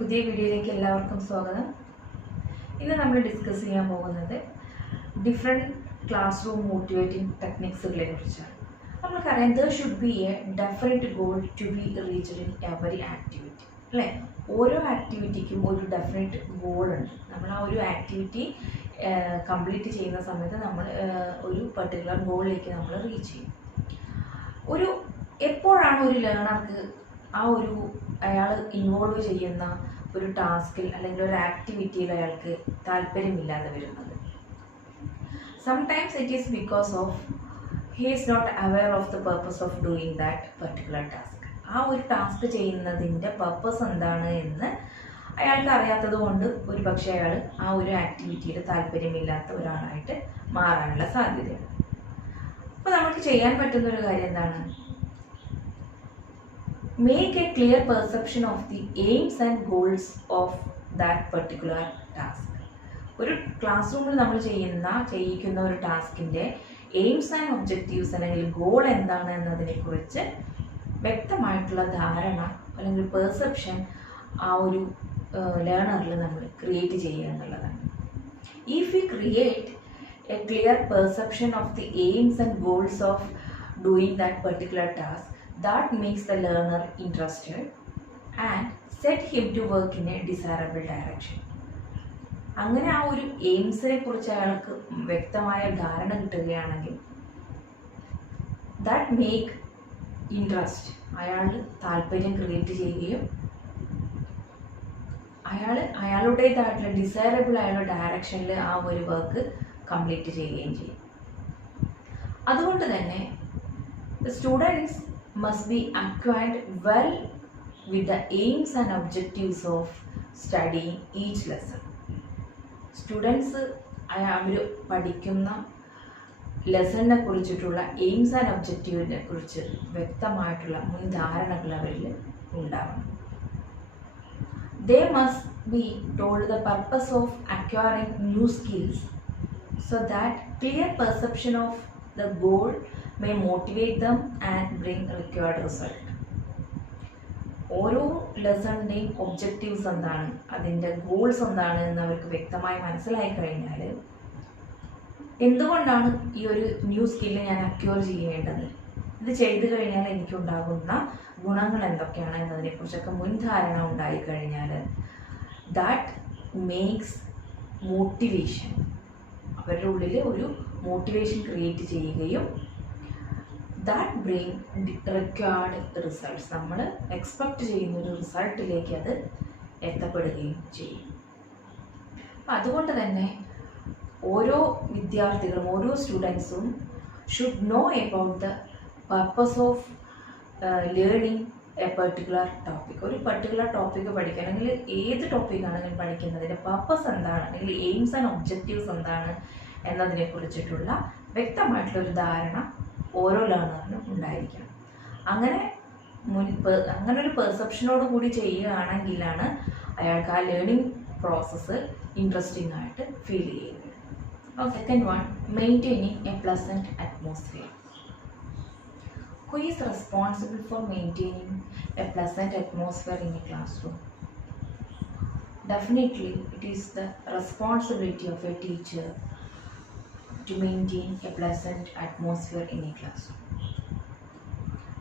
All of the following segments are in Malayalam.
പുതിയ വീഡിയോയിലേക്ക് എല്ലാവർക്കും സ്വാഗതം. ഇന്ന് നമ്മൾ ഡിസ്കസ് ചെയ്യാൻ പോകുന്നത് ഡിഫറെൻറ്റ് ക്ലാസ് റൂം മോട്ടിവേറ്റിംഗ് ടെക്നിക്സുകളെ കുറിച്ചാണ്. നമുക്കറിയാം there should be a definite goal to be reached in every activity, അല്ലേ? ഓരോ ആക്ടിവിറ്റിക്കും ഒരു ഡെഫിനറ്റ് ഗോളുണ്ട്. നമ്മൾ ആ ഒരു ആക്ടിവിറ്റി കംപ്ലീറ്റ് ചെയ്യുന്ന സമയത്ത് നമ്മൾ ഒരു പെർട്ടിക്കുലർ ഗോളിലേക്ക് നമ്മൾ റീച്ച് ചെയ്യും. എപ്പോഴാണ് ഒരു ലേണർക്ക് അയാൾ ഇൻവോൾവ് ചെയ്യുന്ന ഒരു ടാസ്കിൽ അല്ലെങ്കിൽ ഒരു ആക്ടിവിറ്റിയിൽ അയാൾക്ക് താല്പര്യമില്ലാതെ വരുന്നത്? Sometimes it is because of he is not aware of the purpose of doing that particular task. ആ ഒരു ടാസ്ക് ചെയ്യുന്നതിൻ്റെ പർപ്പസ് എന്താണ് എന്ന് അയാൾക്ക് അറിയാത്തത് കൊണ്ട് ഒരു പക്ഷേ അയാൾ ആ ഒരു ആക്ടിവിറ്റിയിൽ താല്പര്യമില്ലാത്ത ഒരാളായിട്ട് മാറാനുള്ള സാധ്യതയുണ്ട്. അപ്പോൾ നമുക്ക് ചെയ്യാൻ പറ്റുന്നൊരു കാര്യം എന്താണ്? Make a clear perception of the aims and goals of that particular task. ഒരു ക്ലാസ് റൂമിൽ നമ്മൾ ചെയ്യിക്കുന്ന ഒരു ടാസ്കിൻ്റെ എയിംസ് ആൻഡ് ഒബ്ജക്റ്റീവ്സ് അല്ലെങ്കിൽ ഗോൾ എന്താണ് എന്നതിനെക്കുറിച്ച് വ്യക്തമായിട്ടുള്ള ധാരണ അല്ലെങ്കിൽ പെർസെപ്ഷൻ ആ ഒരു ലേണറിൽ നമ്മൾ ക്രിയേറ്റ് ചെയ്യുക എന്നുള്ളതാണ്. If you create A clear perception of the AIIMS and goals of doing that particular task, that makes the learner interested and set him to work in a desirable direction. അങ്ങനെ ആ ഒരു എയിംസിനെ കുറിച്ച് അയാൾക്ക് വ്യക്തമായ ധാരണ കിട്ടുകയാണെങ്കിൽ ദാറ്റ് മേക്ക് ഇൻട്രസ്റ്റ്, അയാൾ താല്പര്യം ക്രിയേറ്റ് ചെയ്യുകയും അയാളുടേതായിട്ടുള്ള ഡിസൈറബിൾ ആയുള്ള ഡയറക്ഷനിൽ ആ ഒരു വർക്ക് കംപ്ലീറ്റ് ചെയ്യുകയും ചെയ്യും. അതുകൊണ്ട് തന്നെ students must be acquainted well with the aims and objectives of studying each lesson. Students അവർ പഠിക്കുന്ന ലെസണിനെ കുറിച്ചിട്ടുള്ള എയിംസ് ആൻഡ് ഒബ്ജക്റ്റീവിനെ കുറിച്ച് വ്യക്തമായിട്ടുള്ള മുൻധാരണകൾ അവരിൽ ഉണ്ടാവണം. They must be told the purpose of acquiring new skills so that clear perception of the goal may motivate them and bring required result. ഓരോ ലെസണിൻ്റെയും ഒബ്ജക്റ്റീവ്സ് എന്താണ്, അതിൻ്റെ ഗോൾസ് എന്താണ് എന്ന് അവർക്ക് വ്യക്തമായി മനസ്സിലായി കഴിഞ്ഞാൽ എന്തുകൊണ്ടാണ് ഈ ഒരു ന്യൂ സ്കില്ല് ഞാൻ അക്വയർ ചെയ്യേണ്ടത്, ഇത് ചെയ്തു കഴിഞ്ഞാൽ എനിക്കുണ്ടാകുന്ന ഗുണങ്ങൾ എന്തൊക്കെയാണ് എന്നതിനെക്കുറിച്ചൊക്കെ മുൻധാരണ ഉണ്ടായിക്കഴിഞ്ഞാൽ ദാറ്റ് മേക്സ് മോട്ടിവേഷൻ, അവരുടെ ഉള്ളിൽ ഒരു മോട്ടിവേഷൻ ക്രിയേറ്റ് ചെയ്യുകയും that bring required results, നമ്മൾ എക്സ്പെക്റ്റ് ചെയ്യുന്ന ഒരു റിസൾട്ടിലേക്ക് അത് എത്തപ്പെടുകയും ചെയ്യും. അപ്പം അതുകൊണ്ട് തന്നെ ഓരോ വിദ്യാർത്ഥികളും ഓരോ സ്റ്റുഡൻസും should know about the purpose of learning a particular topic. ഒരു പെർട്ടിക്കുലർ ടോപ്പിക്ക് പഠിക്കണമെങ്കിൽ ഏത് ടോപ്പിക്കാണെങ്കിലും പഠിക്കുന്നതിൻ്റെ പർപ്പസ് എന്താണ് അല്ലെങ്കിൽ എയിംസ് ആൻഡ് ഒബ്ജക്റ്റീവ്സ് എന്താണ് എന്നതിനെക്കുറിച്ചിട്ടുള്ള വ്യക്തമായിട്ടുള്ളൊരു ധാരണ ഓരോ ലേണറിനും ഉണ്ടായിരിക്കണം. അങ്ങനെ ഒരു പെർസെപ്ഷനോട് കൂടി ചെയ്യുകയാണെങ്കിലാണ് അയാൾക്ക് ആ ലേണിംഗ് പ്രോസസ്സ് ഇൻട്രസ്റ്റിംഗ് ആയിട്ട് ഫീൽ ചെയ്യുന്നത്. Second one, maintaining A pleasant atmosphere. Who is responsible for maintaining A pleasant atmosphere in A class room? Definitely it is the responsibility of a teacher to maintain a pleasant atmosphere in a classroom.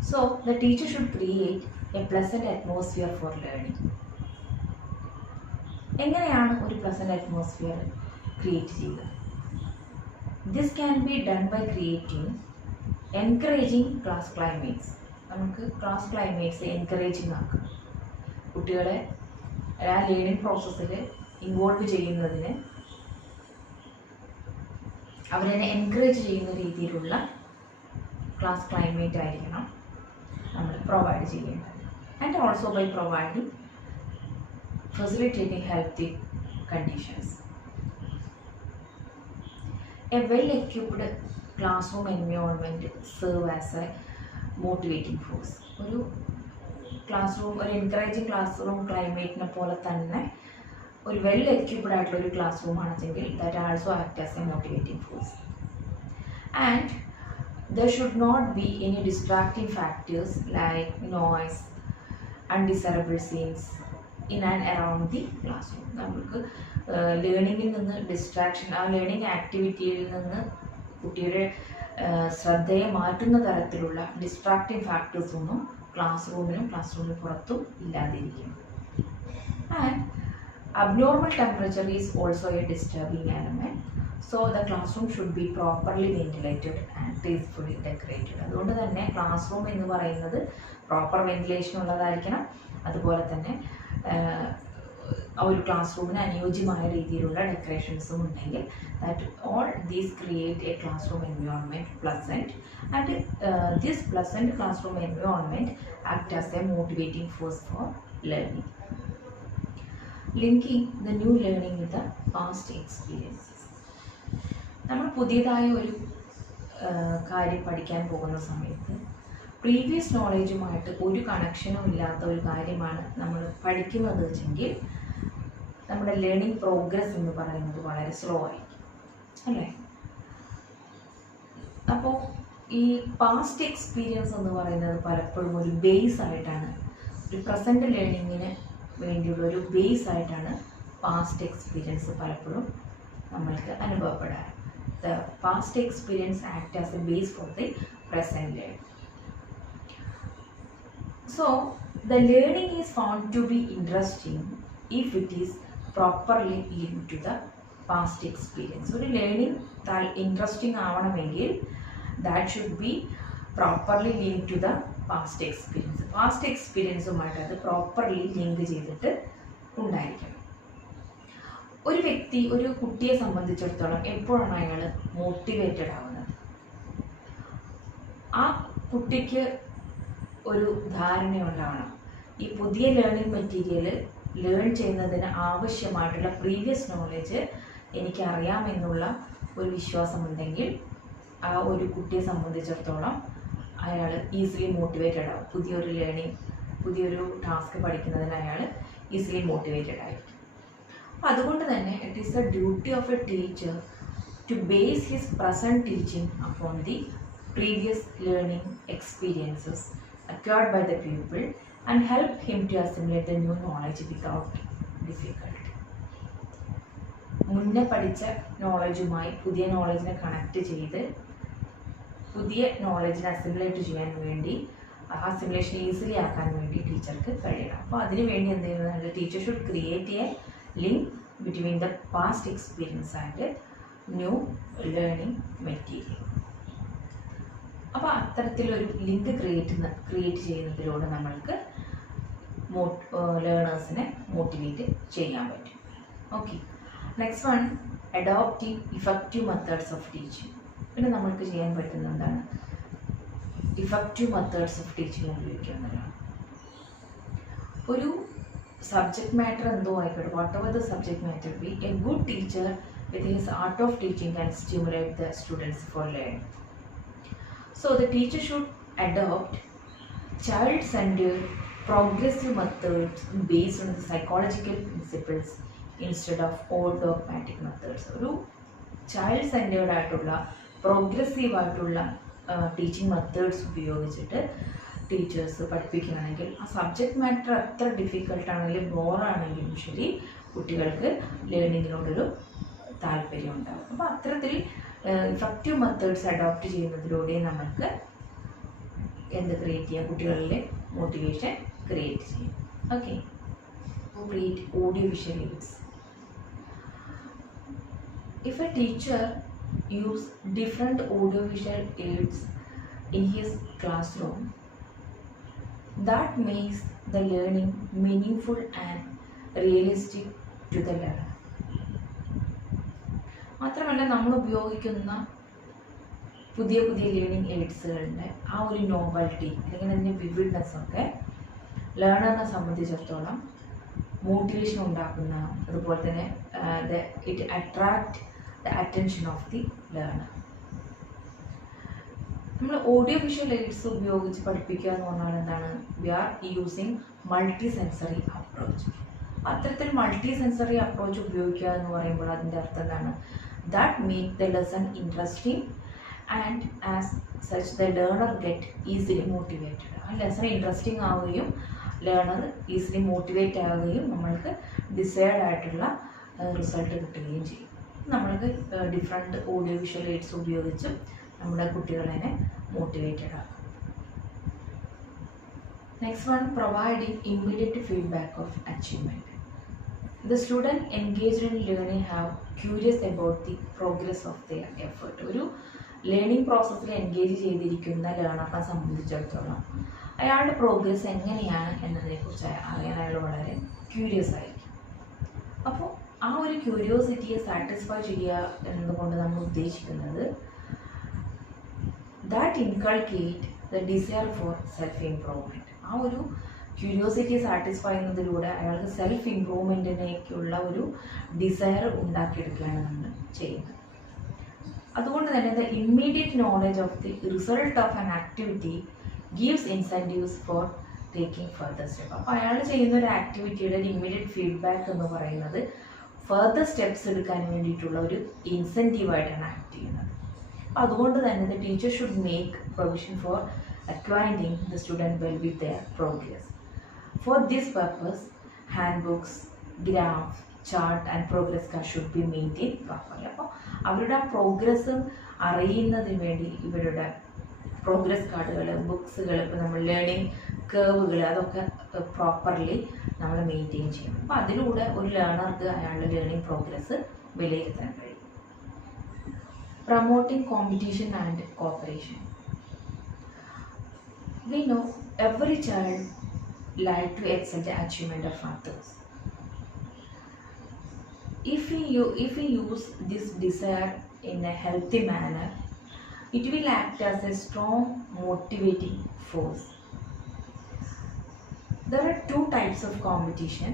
So the teacher should create a pleasant atmosphere for learning. എങ്ങനെയാണ് ഒരു പ്ലസന്റ് അറ്റ്മോസ്ഫിയർ ക്രിയേറ്റ് ചെയ്യുക? This can be done by encouraging class climates. നമുക്ക് ക്ലാസ് ക്ലൈമേറ്റ്സ് എൻകറേജിങ് ആക്കാം. കുട്ടികളെ ആ ലേണിംഗ് പ്രോസസ്സിൽ ഇൻവോൾവ് ചെയ്യുന്നതിന് അവരെ എൻകറേജ് ചെയ്യുന്ന രീതിയിലുള്ള ക്ലാസ് ക്ലൈമേറ്റ് ആയിരിക്കണം നമ്മൾ പ്രൊവൈഡ് ചെയ്യേണ്ടത്. And also by providing facilitating healthy conditions. A well equipped classroom environment serve as a motivating force. ഒരു എൻകറേജിങ് ക്ലാസ് റൂം ക്ലൈമേറ്റിനെ പോലെ തന്നെ ഒരു വെൽ എക്യുപ്ഡ് ആയിട്ടുള്ള ഒരു ക്ലാസ് റൂം ആണെങ്കിൽ that also act as a motivating force. And there should not be any distracting factors like noise, undesirable scenes, in and around the class room. നമുക്ക് ലേണിങ്ങിൽ നിന്ന് ഡിസ്ട്രാക്ഷൻ, ആ ലേണിംഗ് ആക്ടിവിറ്റിയിൽ നിന്ന് കുട്ടിയുടെ ശ്രദ്ധയെ മാറ്റുന്ന തരത്തിലുള്ള ഡിസ്ട്രാക്റ്റിംഗ് ഫാക്ടേഴ്സ് ഒന്നും ക്ലാസ് റൂമിന് പുറത്തും ഇല്ലാതിരിക്കും. And abnormal temperature is also a disturbing element. So the classroom should be properly ventilated and tastefully decorated. അതുകൊണ്ട് തന്നെ ക്ലാസ് റൂം എന്ന് പറയുന്നത് പ്രോപ്പർ വെന്റിലേഷൻ ഉള്ളതായിരിക്കണം. അതുപോലെ തന്നെ ഒരു ക്ലാസ് റൂമിന് അനുയോജ്യമായ രീതിയിലുള്ള ഡെക്കറേഷൻസും ഉണ്ടെങ്കിൽ that all these create a classroom environment pleasant, and this pleasant classroom environment act as a motivating force for learning. Linking the new learning with the past experiences. നമ്മൾ പുതിയതായ ഒരു കാര്യം പഠിക്കാൻ പോകുന്ന സമയത്ത് പ്രീവിയസ് നോളേജുമായിട്ട് ഒരു കണക്ഷനും ഇല്ലാത്ത ഒരു കാര്യമാണ് നമ്മൾ പഠിക്കുന്നത് വെച്ചെങ്കിൽ നമ്മുടെ ലേണിംഗ് പ്രോഗ്രസ് എന്ന് പറയുന്നത് വളരെ സ്ലോ ആയിരിക്കും, അല്ലേ? അപ്പോൾ ഈ പാസ്റ്റ് എക്സ്പീരിയൻസ് എന്ന് പറയുന്നത് പലപ്പോഴും ഒരു ബേസ് ആയിട്ടാണ്, ഒരു പ്രസൻറ്റ് ലേണിങ്ങിന് വേണ്ടിയുള്ള ഒരു ബേസ് ആയിട്ടാണ് പാസ്റ്റ് എക്സ്പീരിയൻസ് പലപ്പോഴും നമ്മൾക്ക് അനുഭവപ്പെടാറ്. The past experience act as a base for the present learning. So the learning is found to be interesting if it is properly linked to the past experience. ഒരു ലേണിംഗ് ഇൻട്രസ്റ്റിംഗ് ആവണമെങ്കിൽ that should be properly link to the past experience. Past എക്സ്പീരിയൻസുമായിട്ട് അത് പ്രോപ്പർലി ലിങ്ക് ചെയ്തിട്ട് ഉണ്ടായിരിക്കണം. ഒരു വ്യക്തി, ഒരു കുട്ടിയെ സംബന്ധിച്ചിടത്തോളം എപ്പോഴാണ് അയാൾ മോട്ടിവേറ്റഡ് ആവുന്നത്? ആ കുട്ടിക്ക് ഒരു ധാരണയുണ്ടാവണം, ഈ പുതിയ ലേണിംഗ് മെറ്റീരിയൽ ലേൺ ചെയ്യുന്നതിന് ആവശ്യമായിട്ടുള്ള പ്രീവിയസ് നോളേജ് എനിക്കറിയാമെന്നുള്ള ഒരു വിശ്വാസമുണ്ടെങ്കിൽ ആ ഒരു കുട്ടിയെ സംബന്ധിച്ചിടത്തോളം അയാൾ ഈസിലി മോട്ടിവേറ്റഡ് ആവും. പുതിയൊരു ടാസ്ക് പഠിക്കുന്നതിന് അയാൾ ഈസിലി മോട്ടിവേറ്റഡ് ആയിരിക്കും. അപ്പോൾ അതുകൊണ്ട് തന്നെ it is the duty of a teacher to base his present teaching upon the previous learning experiences acquired by the pupil and help him to assimilate the new knowledge without difficulty. മുന്നേ പഠിച്ച നോളജുമായി പുതിയ നോളജിനെ കണക്ട് ചെയ്ത് പുതിയ നോളജിനെ അസിമുലേറ്റ് ചെയ്യാൻ വേണ്ടി, ആ അസിമുലേഷൻ ഈസിലി ആക്കാൻ വേണ്ടി ടീച്ചർക്ക് കഴിയണം. അപ്പോൾ അതിനു വേണ്ടി എന്ത് ചെയ്യുന്നത്? Teacher should create A link between the past experience and new learning material. അപ്പോൾ അത്തരത്തിലൊരു ലിങ്ക് ക്രിയേറ്റ് ചെയ്യുന്നതിലൂടെ നമ്മൾക്ക് ലേണേഴ്സിനെ മോട്ടിവേറ്റ് ചെയ്യാൻ പറ്റും. Okay, next one, adopting effective methods of teaching. പിന്നെ നമ്മൾക്ക് ചെയ്യാൻ പറ്റുന്ന എന്താണ്? ഇഫക്റ്റീവ് മെത്തേഡ്സ് ഓഫ് ടീച്ചിങ് ഉപയോഗിക്കുന്നതാണ്. ഒരു സബ്ജക്ട് മാറ്റർ എന്തോ ആയിക്കോട്ടെ, what ever the subject matter B, A good teacher with his art of teaching can stimulate the students for learning. So the teacher should adopt child-centered progressive methods based on the psychological principles instead of old dogmatic methods. ഒരു ചൈൽഡ് സെൻറ്റേർഡ് ആയിട്ടുള്ള പ്രോഗ്രസീവ് ആയിട്ടുള്ള ടീച്ചിങ് മെത്തേഡ്സ് ഉപയോഗിച്ചിട്ട് ടീച്ചേഴ്സ് പഠിപ്പിക്കുകയാണെങ്കിൽ ആ സബ്ജക്റ്റ് മാറ്റർ എത്ര ഡിഫിക്കൽട്ടാണെങ്കിലും ബോറാണെങ്കിലും ശരി കുട്ടികൾക്ക് ലേണിങ്ങിനോടൊരു താല്പര്യം ഉണ്ടാകും. അപ്പോൾ അത്തരത്തിൽ ഇഫക്റ്റീവ് മെത്തേഡ്സ് അഡോപ്റ്റ് ചെയ്യുന്നതിലൂടെ നമുക്ക് എന്ത് ക്രിയേറ്റ് ചെയ്യാം? കുട്ടികളിലെ മോട്ടിവേഷൻ ക്രിയേറ്റ് ചെയ്യും. Okay, create audio visual AIDS. If A teacher use different audio visual AIDS in his classroom, that makes the learning meaningful and realistic to the learner. മാത്രമല്ല, നമ്മൾ ഉപയോഗിക്കുന്ന പുതിയ ലേണിംഗ് എയ്ഡ്സുകളുടെ ആ ഒരു നോവൽറ്റി അല്ലെങ്കിൽ അതിൻ്റെ വിവിഡ്നെസ് ഒക്കെ ലേണറിനെ സംബന്ധിച്ചിടത്തോളം മോട്ടിവേഷൻ ഉണ്ടാക്കുന്ന, അതുപോലെ തന്നെ it attract the attention of the learner. നമ്മൾ ഓഡിയോ വിഷ്വൽ എയ്ഡ്സ് ഉപയോഗിച്ച് പഠിപ്പിക്കുക എന്ന് പറഞ്ഞാൽ എന്താണ്? We are using multi sensory approach. അത്തരത്തിൽ മൾട്ടി സെൻസറി അപ്രോച്ച് ഉപയോഗിക്കുക എന്ന് പറയുമ്പോൾ അതിൻ്റെ അർത്ഥം എന്താണ്? That make the lesson interesting and as such the learner get easily motivated. ആ ലെസൺ ഇൻട്രസ്റ്റിംഗ് ആവുകയും ലേണർ ഈസിലി മോട്ടിവേറ്റ് ആവുകയും നമ്മൾക്ക് ഡിസൈഡ് ആയിട്ടുള്ള റിസൾട്ട് കിട്ടുകയും ചെയ്യും. നമ്മൾക്ക് ഡിഫറെൻറ്റ് ഓഡിയോ വിഷ്വൽ എയ്ഡ്സ് ഉപയോഗിച്ചും നമ്മുടെ കുട്ടികളെ മോട്ടിവേറ്റഡ് ആക്കും. Next one, providing immediate feedback of achievement. The student engaged in learning have curious about the progress of their effort. ഒരു ലേണിംഗ് പ്രോസസ്സിൽ എൻഗേജ് ചെയ്തിരിക്കുന്ന ലേണറിനെ സംബന്ധിച്ചിടത്തോളം അയാളുടെ പ്രോഗ്രസ് എങ്ങനെയാണ് എന്നതിനെക്കുറിച്ച് അറിയാൻ അയാൾ വളരെ ക്യൂരിയസ് ആയിരിക്കും. അപ്പോൾ ആ ഒരു ക്യൂരിയോസിറ്റിയെ സാറ്റിസ്ഫൈ ചെയ്യുക എന്നതുകൊണ്ട് നമ്മൾ ഉദ്ദേശിക്കുന്നത് that inculcate the desire for self improvement. ആ ഒരു ക്യൂരിയോസിറ്റി സാറ്റിസ്ഫൈ ചെയ്യുന്നതിലൂടെ അയാൾക്ക് സെൽഫ് ഇംപ്രൂവ്മെൻറ്റിനേക്കുള്ള ഒരു ഡിസയർ ഉണ്ടാക്കിയെടുക്കുകയാണ് നമ്മൾ ചെയ്യുന്നത്. അതുകൊണ്ട് തന്നെ the immediate knowledge of the result of an activity gives incentives four taking further step. അപ്പോൾ അയാൾ ചെയ്യുന്ന ഒരു ആക്ടിവിറ്റിയുടെ ഒരു ഇമ്മീഡിയറ്റ് ഫീഡ്ബാക്ക് എന്ന് പറയുന്നത് ഫർദർ സ്റ്റെപ്സ് എടുക്കാൻ വേണ്ടിയിട്ടുള്ള ഒരു ഇൻസെൻറ്റീവായിട്ടാണ് ആക്ട് ചെയ്യുന്നത്. അപ്പോൾ അതുകൊണ്ട് തന്നെ the teacher should make provision for acquainting the student well with their progress. For this purpose, handbooks, graphs, chart and progress card should be maintained properly. അപ്പോൾ അവരുടെ പ്രോഗ്രസ്സും അറിയുന്നതിന് വേണ്ടി ഇവരുടെ പ്രോഗ്രസ് കാർഡുകൾ, ബുക്സുകൾ, ഇപ്പോൾ നമ്മൾ ലേണിംഗ് കേർവുകൾ അതൊക്കെ പ്രോപ്പർലി നമ്മൾ മെയിൻറ്റെയിൻ ചെയ്യണം. അപ്പോൾ അതിലൂടെ ഒരു ലേണർക്ക് അയാളുടെ ലേണിംഗ് പ്രോഗ്രസ് വിലയിരുത്താൻ കഴിയും. Promoting competition and cooperation. We know every child like to excel the achievement of others. If we use this desire in a healthy manner, it will act as a strong motivating force. There are two types of competition: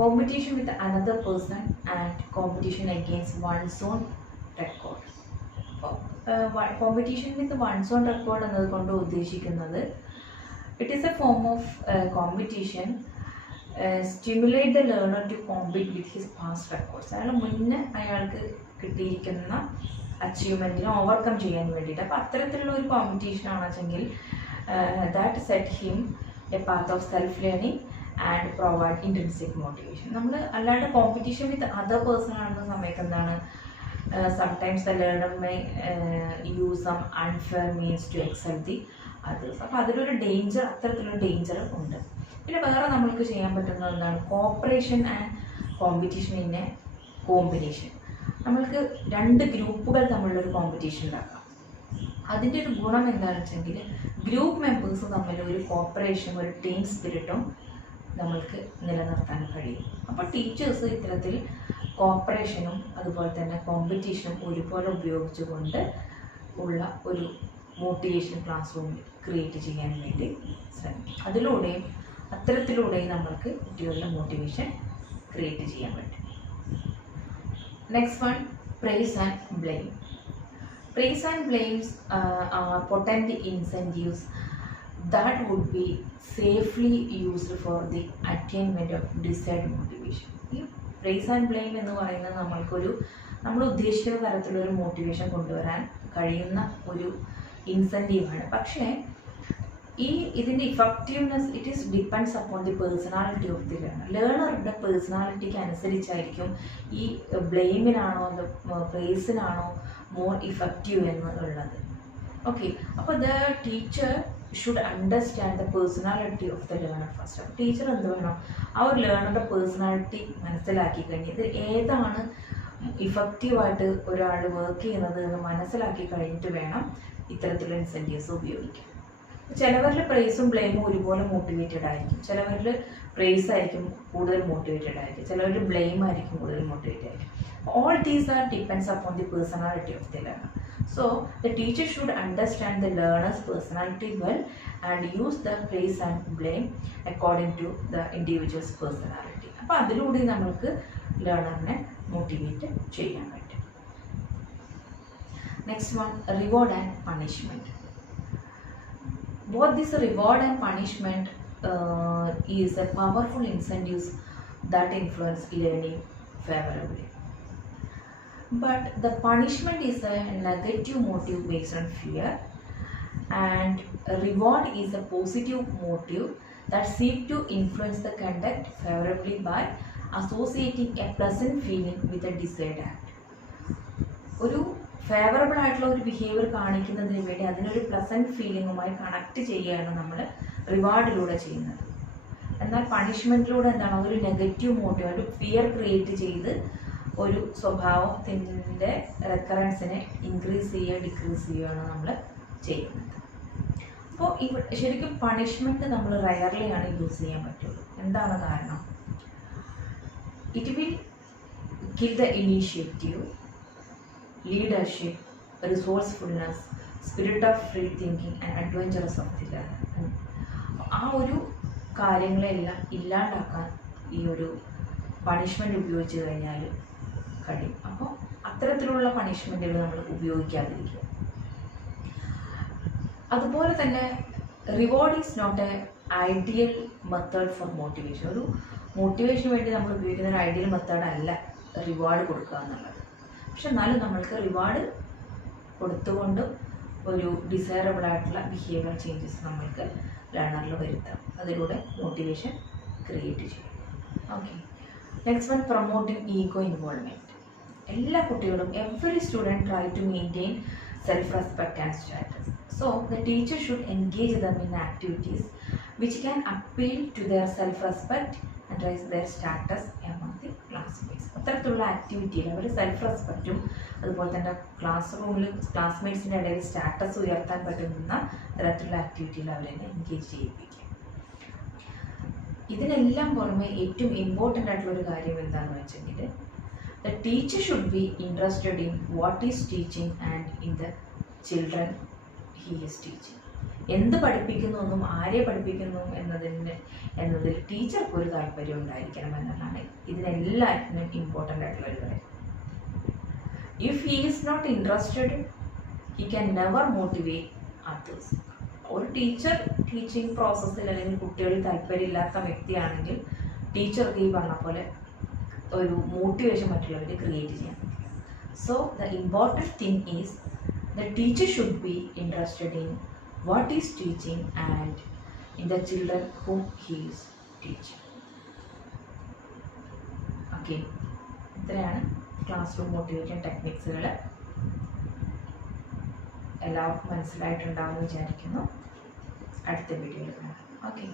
competition with another person and competition against one's own record. Competition with one's own record എന്നതുകൊണ്ട് ഉദ്ദേശിക്കുന്നത് it is a form of competition stimulate the learner to compete with his past records. അയാൾ മുന്നേ അയാൾക്ക് കിട്ടിയിരിക്കുന്ന അച്ചീവ്മെൻറ്റിനെ ഓവർകം ചെയ്യാൻ വേണ്ടിയിട്ട്. അപ്പോൾ അത്തരത്തിലുള്ള ഒരു കോമ്പറ്റീഷൻ ആണെന്നുവെച്ചെങ്കിൽ that set him a path of self learning and provide intrinsic motivation. നമ്മൾ അല്ലാണ്ട് കോമ്പറ്റീഷൻ വിത്ത് അതർ പേഴ്സൺ ആണെന്ന സമയത്ത് എന്താണ്, sometimes the learner may use some unfair means to excel the others. അപ്പോൾ അതിലൊരു ഡേഞ്ചർ, അത്തരത്തിലൊരു ഡേഞ്ചർ ഉണ്ട്. പിന്നെ വേറെ നമ്മൾക്ക് ചെയ്യാൻ പറ്റുന്നത് എന്താണ്, cooperation and competition in A combination. നമ്മൾക്ക് രണ്ട് ഗ്രൂപ്പുകൾ തമ്മിലുള്ളൊരു കോമ്പറ്റീഷൻ ഉണ്ടാക്കാം. അതിൻ്റെ ഒരു ഗുണം എന്താണെന്ന് വെച്ചെങ്കിൽ ഗ്രൂപ്പ് മെമ്പേഴ്സ് തമ്മിൽ ഒരു കോപ്പറേഷനും ഒരു ടീം സ്പിരിറ്റും നമ്മൾക്ക് നിലനിർത്താൻ കഴിയും. അപ്പോൾ ടീച്ചേഴ്സ് ഇത്തരത്തിൽ കോപ്പറേഷനും അതുപോലെ തന്നെ കോമ്പറ്റീഷനും ഒരുപോലെ ഉപയോഗിച്ചുകൊണ്ട് ഉള്ള ഒരു മോട്ടിവേഷൻ ക്ലാസ് റൂം ക്രിയേറ്റ് ചെയ്യാൻ വേണ്ടി ശ്രമിക്കും. അതിലൂടെയും അത്തരത്തിലൂടെയും നമ്മൾക്ക് കുട്ടികളുടെ മോട്ടിവേഷൻ ക്രിയേറ്റ് ചെയ്യാൻ പറ്റും. Next one, praise and blame. Praise and blames are potent incentives that would be safely used for the attainment of desired motivation. ഈ പ്രൈസ് ആൻഡ് ബ്ലെയിം എന്ന് പറയുന്നത് നമ്മൾ ഉദ്ദേശിക്കുന്ന തരത്തിലൊരു മോട്ടിവേഷൻ കൊണ്ടുവരാൻ കഴിയുന്ന ഒരു ഇൻസെൻറ്റീവാണ്. പക്ഷേ ഇതിൻ്റെ ഇഫക്റ്റീവ്നെസ് it is depends upon the personality of the learner. ലേണറുടെ പേഴ്സണാലിറ്റിക്ക് അനുസരിച്ചായിരിക്കും ഈ ബ്ലെയിമിനാണോ പ്രൈസിനാണോ മോർ ഇഫക്റ്റീവ് എന്നുള്ളത്. ഓക്കെ, അപ്പോൾ the teacher should understand the personality of the learner first. അപ്പോൾ ടീച്ചർ എന്ത് വേണം, ആ ഒരു ലേണറുടെ പേഴ്സണാലിറ്റി മനസ്സിലാക്കി കഴിഞ്ഞ് ഇത് ഏതാണ് ഇഫക്റ്റീവായിട്ട് ഒരാൾ വർക്ക് ചെയ്യുന്നത് എന്ന് മനസ്സിലാക്കി കഴിഞ്ഞിട്ട് വേണം ഇത്തരത്തിലുള്ള ഇൻസെൻറ്റീവ്സ് ഉപയോഗിക്കാൻ. ചിലവരിൽ പ്രൈസും ബ്ലെയിമും ഒരുപോലെ മോട്ടിവേറ്റഡ് ആയിരിക്കും. ചിലവരിൽ പ്രൈസ് ആയിരിക്കും കൂടുതൽ മോട്ടിവേറ്റഡ് ആയിരിക്കും, ചിലവരിൽ ബ്ലെയിം ആയിരിക്കും കൂടുതൽ മോട്ടിവേറ്റഡ് ആയിരിക്കും. All these are depends upon the personality of the learner. So the teacher should understand the learner's personality well and use the praise and blame according to the individual's personality. അപ്പോൾ അതിലൂടെ നമുക്ക് ലേണറിനെ മോട്ടിവേറ്റ് ചെയ്യാൻ പറ്റും. Next one, reward and punishment. Both this reward and punishment is a powerful incentives that influence learning favorably. But the punishment is a negative motive based on fear, and reward is a positive motive that seek to influence the conduct favorably by associating a pleasant feeling with a desired act. ഒരു ഫേവറബിൾ ആയിട്ടുള്ള ഒരു ബിഹേവിയർ കാണിക്കുന്നതിന് വേണ്ടി അതിനൊരു പ്ലസൻറ്റ് ഫീലിങ്ങുമായി കണക്ട് ചെയ്യുകയാണ് നമ്മൾ റിവാർഡിലൂടെ ചെയ്യുന്നത്. എന്നാൽ പണിഷ്മെൻറ്റിലൂടെ എന്താണ്, അതൊരു നെഗറ്റീവ് മോട്ടീവ്, ഒരു ഫിയർ ക്രിയേറ്റ് ചെയ്ത് ഒരു സ്വഭാവത്തിൻ്റെ റെക്കറൻസിനെ ഇൻക്രീസ് ചെയ്യുക ഡിക്രീസ് ചെയ്യുകയാണ് നമ്മൾ ചെയ്യുന്നത്. അപ്പോൾ ശരിക്കും പണിഷ്മെൻറ്റ് നമ്മൾ റയർലിയാണ് യൂസ് ചെയ്യാൻ പറ്റുള്ളൂ. എന്താണ് കാരണം? It will kill the initiative, leadership, resourcefulness, spirit of free thinking and adventurous of the learner. ആ ഒരു കാര്യങ്ങളെല്ലാം ഇല്ലാണ്ടാക്കാൻ ഈ ഒരു പണിഷ്മെൻ്റ് ഉപയോഗിച്ച് കഴിഞ്ഞാൽ കഴിയും. അപ്പോൾ അത്തരത്തിലുള്ള പണിഷ്മെൻറ്റുകൾ നമ്മൾ ഉപയോഗിക്കാതിരിക്കുക. അതുപോലെ തന്നെ reward is not a ideal method for motivation. ഒരു മോട്ടിവേഷന് വേണ്ടി നമ്മൾ ഉപയോഗിക്കുന്ന ഒരു ഐഡിയൽ മെത്തേഡ് അല്ല റിവാർഡ് കൊടുക്കുക എന്നുള്ളത്. പക്ഷെ എന്നാലും നമ്മൾക്ക് റിവാർഡ് കൊടുത്തുകൊണ്ട് ഒരു ഡിസൈറബിൾ ആയിട്ടുള്ള ബിഹേവിയർ ചേഞ്ചസ് നമ്മൾക്ക് ലേണറിൽ വരുത്താം. അതിലൂടെ മോട്ടിവേഷൻ ക്രിയേറ്റ് ചെയ്യും. Okay, next one, promoting ego involvement. എല്ലാ കുട്ടികളും, every student try to maintain self respect and status. So the teacher should engage them in activities which can appeal to their self respect and raise their status among the classmates. അത്തരത്തിലുള്ള ആക്ടിവിറ്റിയിൽ അവർ സെൽഫ് റെസ്പെക്റ്റും അതുപോലെ തന്നെ ക്ലാസ് റൂമിൽ ക്ലാസ്മേറ്റ്സിൻ്റെ ഇടയിൽ സ്റ്റാറ്റസ് ഉയർത്താൻ പറ്റുന്ന തരത്തിലുള്ള ആക്ടിവിറ്റിയിൽ അവരെ എൻഗേജ് ചെയ്യിപ്പിക്കും. ഇതിനെല്ലാം പുറമെ ഏറ്റവും ഇമ്പോർട്ടൻ്റ് ആയിട്ടുള്ളൊരു കാര്യം എന്താണെന്ന് വെച്ചെങ്കിൽ, the teacher should be interested in what is teaching and in the children he is teaching. എന്ത് പഠിപ്പിക്കുന്നു എന്നും ആരെ പഠിപ്പിക്കുന്നു എന്നതിൽ ടീച്ചർക്ക് ഒരു താല്പര്യം ഉണ്ടായിരിക്കണം എന്നതാണ് ഇതിനെല്ലാത്തിനും ഇമ്പോർട്ടൻ്റ് ആയിട്ടുള്ള ഒരു കാര്യം. If he is not interested he can never motivate others. ഒരു ടീച്ചർ ടീച്ചിങ് പ്രോസസ്സിൽ അല്ലെങ്കിൽ കുട്ടികളിൽ താല്പര്യമില്ലാത്ത വ്യക്തിയാണെങ്കിൽ ടീച്ചർക്ക് ഈ പറഞ്ഞ പോലെ ഒരു മോട്ടിവേഷൻ മറ്റുള്ളവർ ക്രിയേറ്റ് ചെയ്യാൻ പറ്റില്ല. So the important thing is the teacher should be interested in what is teaching and in the children whom he is teaching. Okay, ഇത്രയാണ് ക്ലാസ് റൂം മോട്ടിവേഷൻ ടെക്നിക്സുകൾ. എല്ലാവർക്കും മനസ്സിലായിട്ടുണ്ടാവുമെന്ന് വിചാരിക്കുന്നു. അടുത്ത വീഡിയോയിൽ കാണാം. ഓക്കെ.